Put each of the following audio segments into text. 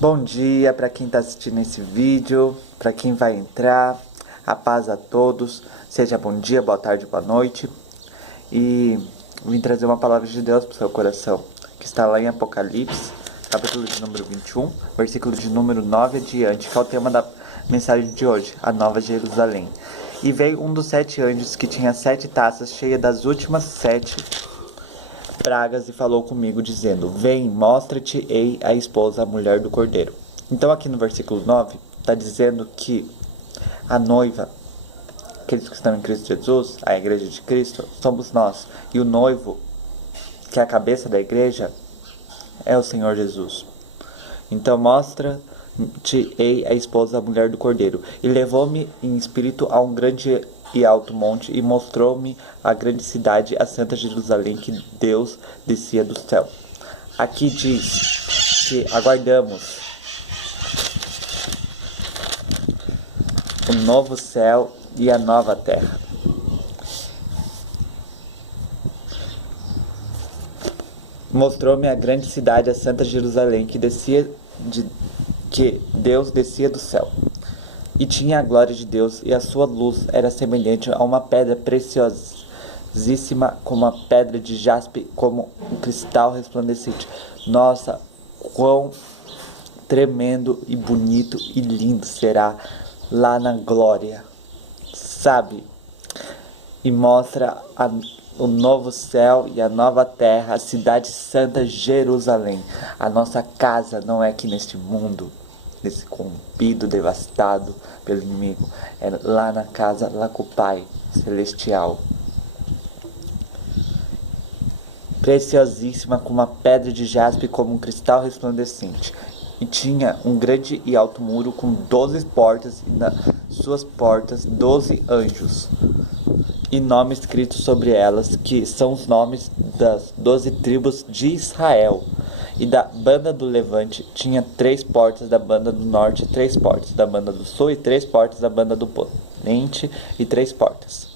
Bom dia para quem está assistindo esse vídeo, para quem vai entrar, a paz a todos, seja bom dia, boa tarde, boa noite. E vim trazer uma palavra de Deus para o seu coração, que está lá em Apocalipse, capítulo de número 21, versículo de número 9 adiante, que é o tema da mensagem de hoje, a Nova Jerusalém. E veio um dos 7 anjos que tinha 7 taças cheias das últimas 7 pragas e falou comigo dizendo: vem, mostra-te-ei a esposa, a mulher do cordeiro. Então aqui no versículo 9 está dizendo que a noiva, aqueles que estão em Cristo Jesus, a igreja de Cristo, somos nós. E o noivo, que é a cabeça da igreja, é o Senhor Jesus. Então mostra-te-ei a esposa, a mulher do cordeiro. E levou-me em espírito a um grande e alto monte, e mostrou-me a grande cidade, a santa Jerusalém, que Deus descia do céu. Aqui diz que aguardamos o novo céu e a nova terra. Mostrou-me a grande cidade, a santa Jerusalém, que Deus descia do céu. E tinha a glória de Deus, e a sua luz era semelhante a uma pedra preciosíssima, como a pedra de jaspe, como um cristal resplandecente. Nossa, quão tremendo e bonito e lindo será lá na glória, sabe? E mostra o novo céu e a nova terra, a cidade santa Jerusalém. A nossa casa não é aqui neste mundo, nesse corrompido, devastado pelo inimigo. É lá na casa, lá com o Pai Celestial. Preciosíssima, como uma pedra de jaspe, como um cristal resplandecente. E tinha um grande e alto muro com 12 portas, e nas suas portas 12 anjos. E nomes escritos sobre elas, que são os nomes das 12 tribos de Israel. E da banda do levante tinha 3 portas, da banda do norte 3 portas, da banda do sul e 3 portas, da banda do ponente e 3 portas.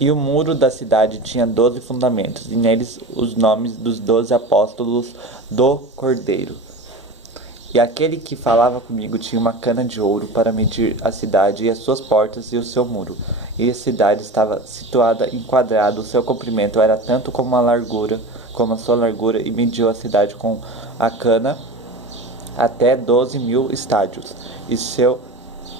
E o muro da cidade tinha 12 fundamentos, e neles os nomes dos 12 apóstolos do Cordeiro. E aquele que falava comigo tinha uma cana de ouro para medir a cidade e as suas portas e o seu muro. E a cidade estava situada em quadrado, o seu comprimento era tanto como a sua largura, e mediu a cidade com a cana até 12.000 estádios. E seu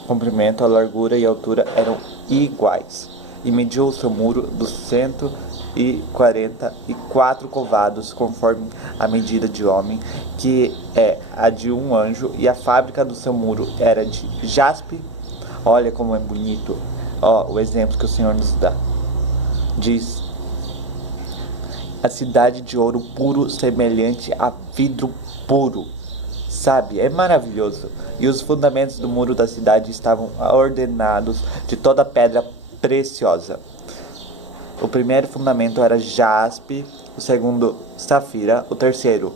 comprimento, a largura e a altura eram iguais. E mediu o seu muro dos 144 covados, conforme a medida de homem, que é a de um anjo, e a fábrica do seu muro era de jaspe. Olha como é bonito, o exemplo que o Senhor nos dá. Diz: a cidade de ouro puro, semelhante a vidro puro. Sabe, é maravilhoso. E os fundamentos do muro da cidade estavam ordenados de toda pedra preciosa. O primeiro fundamento era jaspe, o segundo safira, o terceiro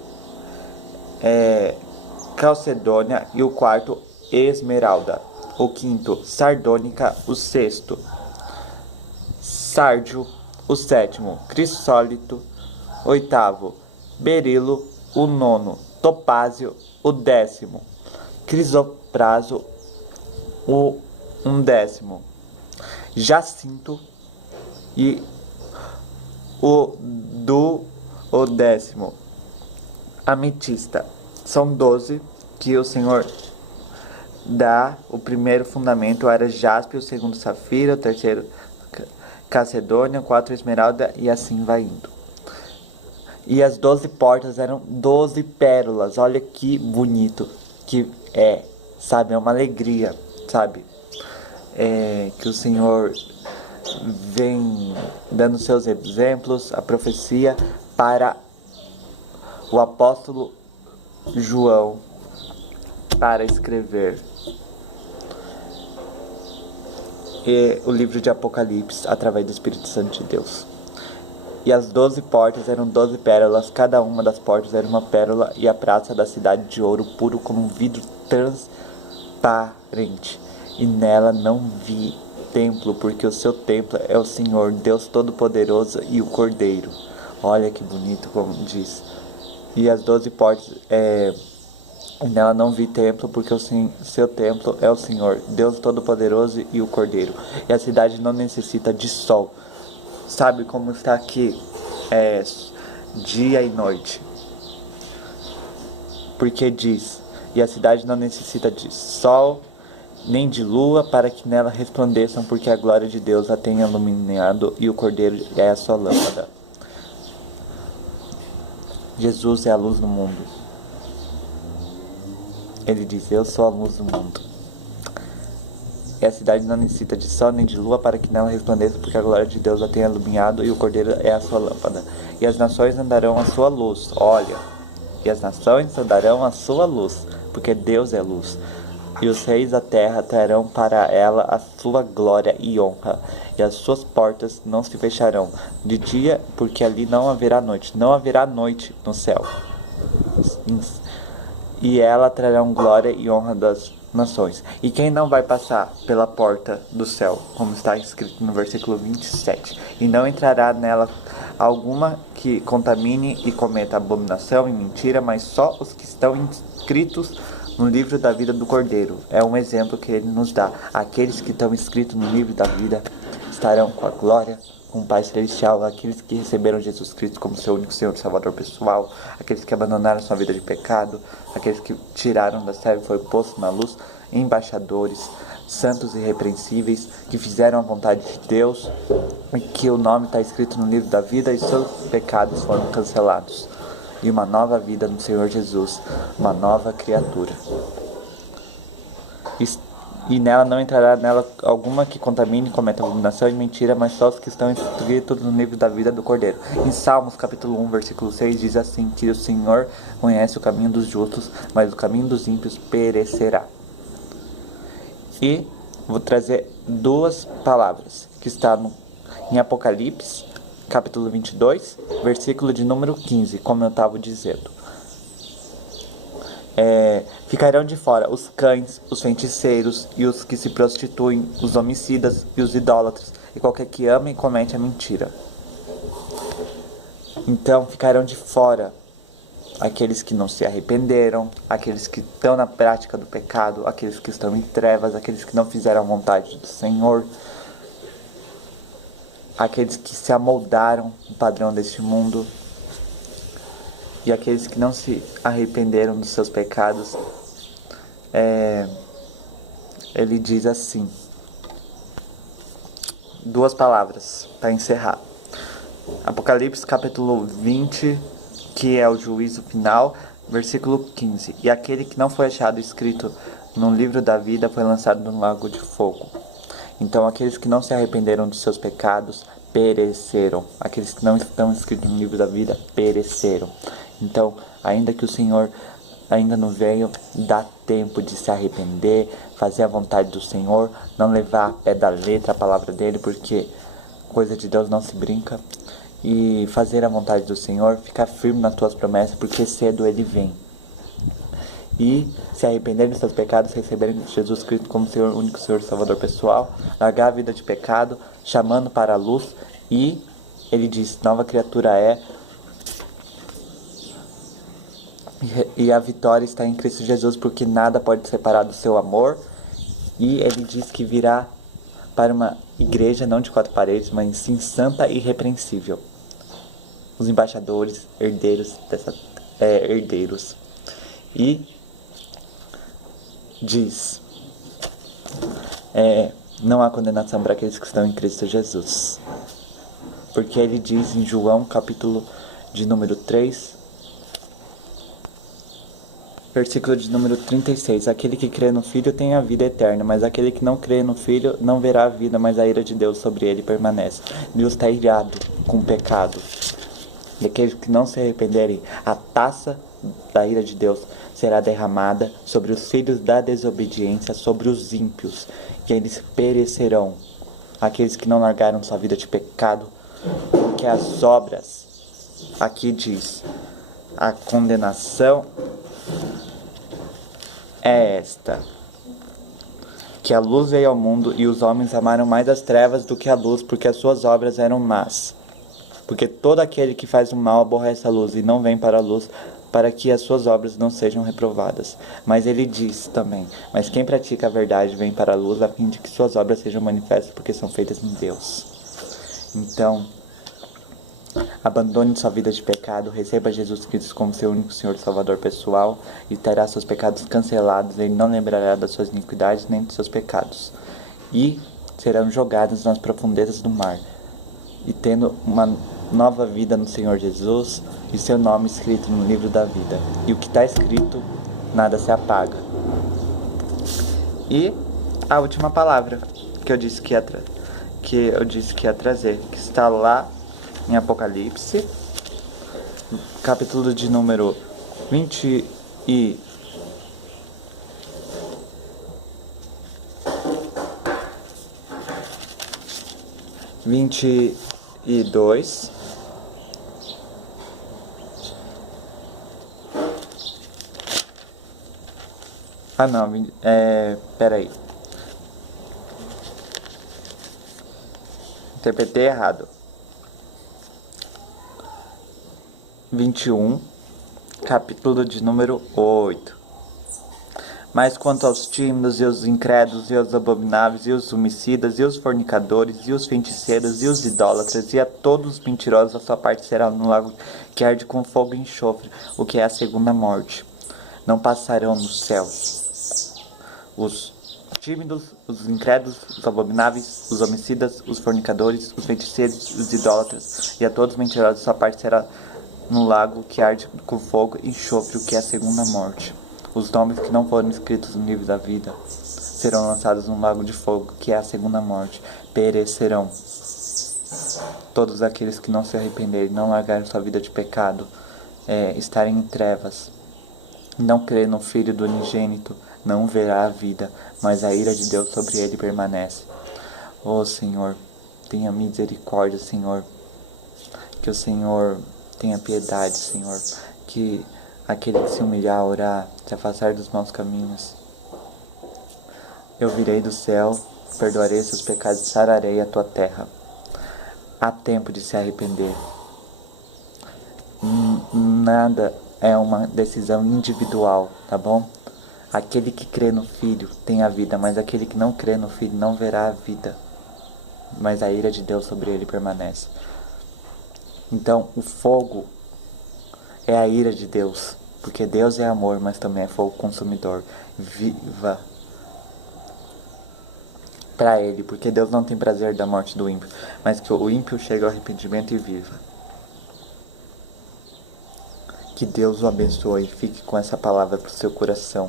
calcedônia e o quarto esmeralda, o quinto sardônica, o sexto sárdio, o sétimo crisólito, oitavo berilo, o nono topázio, o décimo crisopraso, o undécimo jacinto e o décimo ametista. São 12 que o Senhor dá. O primeiro fundamento era jaspe, o segundo safira, o terceiro calcedônia, o quarto esmeralda, e assim vai indo. E as 12 portas eram 12 pérolas. Olha que bonito que é, sabe? É uma alegria, sabe? Que o Senhor vem dando seus exemplos, a profecia para o apóstolo João para escrever o livro de Apocalipse através do Espírito Santo de Deus. E as 12 portas eram 12 pérolas, cada uma das portas era uma pérola, e a praça da cidade de ouro puro como um vidro transparente. E nela não vi templo, porque o seu templo é o Senhor, Deus Todo-Poderoso, e o Cordeiro. Olha que bonito como diz. E as 12 portas E nela não vi templo, porque seu templo é o Senhor, Deus Todo-Poderoso e o Cordeiro. E a cidade não necessita de sol. Sabe como está aqui? Dia e noite. Porque diz, e a cidade não necessita de sol, nem de lua, para que nela resplandeçam, porque a glória de Deus a tem iluminado, e o Cordeiro é a sua lâmpada. Jesus é a luz do mundo. Ele diz, eu sou a luz do mundo. E a cidade não necessita de sol nem de lua para que nela resplandeça, porque a glória de Deus a tem iluminado e o Cordeiro é a sua lâmpada. E as nações andarão à sua luz. Olha, e as nações andarão à sua luz, porque Deus é luz. E os reis da terra trarão para ela a sua glória e honra. E as suas portas não se fecharão de dia, porque ali não haverá noite. Não haverá noite no céu. E ela trará glória e honra das nações. E quem não vai passar pela porta do céu, como está escrito no versículo 27, e não entrará nela alguma que contamine e cometa abominação e mentira, mas só os que estão inscritos no livro da vida do Cordeiro. É um exemplo que ele nos dá. Aqueles que estão inscritos no livro da vida estarão com a glória, com o Pai Celestial. Aqueles que receberam Jesus Cristo como seu único Senhor e Salvador pessoal, aqueles que abandonaram sua vida de pecado, aqueles que tiraram da terra e foi posto na luz, embaixadores, santos e irrepreensíveis, que fizeram a vontade de Deus, e que o nome está escrito no livro da vida e seus pecados foram cancelados. E uma nova vida no Senhor Jesus, uma nova criatura. E nela não entrará nela alguma que contamine, cometa abominação e mentira, mas só os que estão inscritos no livro da vida do Cordeiro. Em Salmos capítulo 1, versículo 6, diz assim, que o Senhor conhece o caminho dos justos, mas o caminho dos ímpios perecerá. E vou trazer duas palavras, que está em Apocalipse, capítulo 22, versículo de número 15, como eu estava dizendo. Ficarão de fora os cães, os feiticeiros e os que se prostituem, os homicidas e os idólatras, e qualquer que ama e comete a mentira. Então ficarão de fora aqueles que não se arrependeram, aqueles que estão na prática do pecado, aqueles que estão em trevas, aqueles que não fizeram a vontade do Senhor, aqueles que se amoldaram no padrão deste mundo, e aqueles que não se arrependeram dos seus pecados. Ele diz assim, duas palavras para encerrar. Apocalipse capítulo 20, que é o juízo final, versículo 15. E aquele que não foi achado escrito no livro da vida foi lançado no lago de fogo. Então aqueles que não se arrependeram dos seus pecados pereceram. Aqueles que não estão escritos no livro da vida pereceram. Então, ainda que o Senhor ainda não veio, dá tempo de se arrepender, fazer a vontade do Senhor, não levar a pé da letra a palavra dele, porque coisa de Deus não se brinca, e fazer a vontade do Senhor, ficar firme nas tuas promessas, porque cedo ele vem. E se arrepender dos seus pecados, receberem Jesus Cristo como seu único Senhor e Salvador pessoal, largar a vida de pecado, chamando para a luz, e ele diz, nova criatura é, e a vitória está em Cristo Jesus, porque nada pode separar do seu amor. E ele diz que virá para uma igreja não de quatro paredes, mas sim santa e irrepreensível. Os embaixadores, herdeiros. E diz, não há condenação para aqueles que estão em Cristo Jesus. Porque ele diz em João capítulo de número 3, versículo de número 36. Aquele que crê no Filho tem a vida eterna, mas aquele que não crê no Filho não verá a vida, mas a ira de Deus sobre ele permanece. Deus está irado com o pecado. E aqueles que não se arrependerem, a taça da ira de Deus será derramada sobre os filhos da desobediência, sobre os ímpios, e eles perecerão. Aqueles que não largaram sua vida de pecado, porque as obras, aqui diz, a condenação é esta, que a luz veio ao mundo e os homens amaram mais as trevas do que a luz, porque as suas obras eram más. Porque todo aquele que faz o mal aborrece a luz e não vem para a luz, para que as suas obras não sejam reprovadas. Mas ele diz também: mas quem pratica a verdade vem para a luz, a fim de que suas obras sejam manifestas, porque são feitas em Deus. Então, abandone sua vida de pecado, receba Jesus Cristo como seu único Senhor e Salvador pessoal, e terá seus pecados cancelados. Ele não lembrará das suas iniquidades nem dos seus pecados, e serão jogados nas profundezas do mar, e tendo uma nova vida no Senhor Jesus, e seu nome escrito no livro da vida. E o que está escrito, nada se apaga. E a última palavra que eu disse que ia trazer, que está lá em Apocalipse, capítulo de número 22. Ah não, peraí. Interpretei errado. 21, capítulo de número 8. Mas quanto aos tímidos, e os incrédulos, e os abomináveis, e os homicidas, e os fornicadores, e os feiticeiros, e os idólatras, e a todos os mentirosos, a sua parte será no lago que arde com fogo e enxofre, o que é a segunda morte. Não passarão nos céus. Os tímidos, os incrédulos, os abomináveis, os homicidas, os fornicadores, os feiticeiros, os idólatras, e a todos os mentirosos, a sua parte será no lago que arde com fogo e enxofre, o que é a segunda morte. Os nomes que não foram escritos no livro da vida serão lançados no lago de fogo, que é a segunda morte. Perecerão todos aqueles que não se arrependerem, não largarem sua vida de pecado, estarem em trevas, não crer no Filho do unigênito, não verá a vida, mas a ira de Deus sobre ele permanece. Ó Senhor, tenha misericórdia, Senhor. Que o Senhor tenha piedade, Senhor. Que aquele que se humilhar, orar, se afastar dos maus caminhos, eu virei do céu, perdoarei seus pecados e sararei a tua terra. Há tempo de se arrepender. Nada é uma decisão individual, tá bom? Aquele que crê no Filho tem a vida, mas aquele que não crê no Filho não verá a vida, mas a ira de Deus sobre ele permanece. Então, o fogo é a ira de Deus, porque Deus é amor, mas também é fogo consumidor. Viva para ele, porque Deus não tem prazer da morte do ímpio, mas que o ímpio chegue ao arrependimento e viva. Que Deus o abençoe, fique com essa palavra para o seu coração.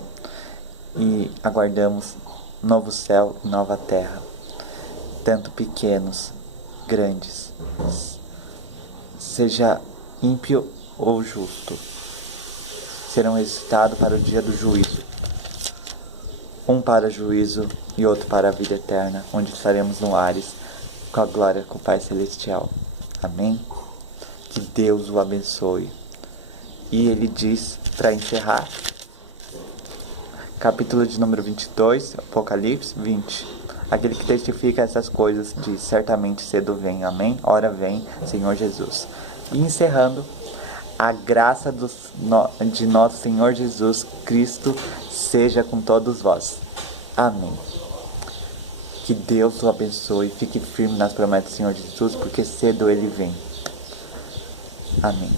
E aguardamos novo céu e nova terra, tanto pequenos, grandes, seja ímpio ou justo, serão ressuscitados para o dia do juízo. Um para o juízo e outro para a vida eterna, onde estaremos no Ares, com a glória com o Pai Celestial. Amém? Que Deus o abençoe. E ele diz, para encerrar, capítulo de número 22, Apocalipse 20. Aquele que testifica essas coisas diz: certamente cedo vem. Amém? Ora vem, Senhor Jesus. E encerrando, a graça de nosso Senhor Jesus Cristo seja com todos vós. Amém. Que Deus o abençoe. Fique firme nas promessas do Senhor Jesus, porque cedo ele vem. Amém.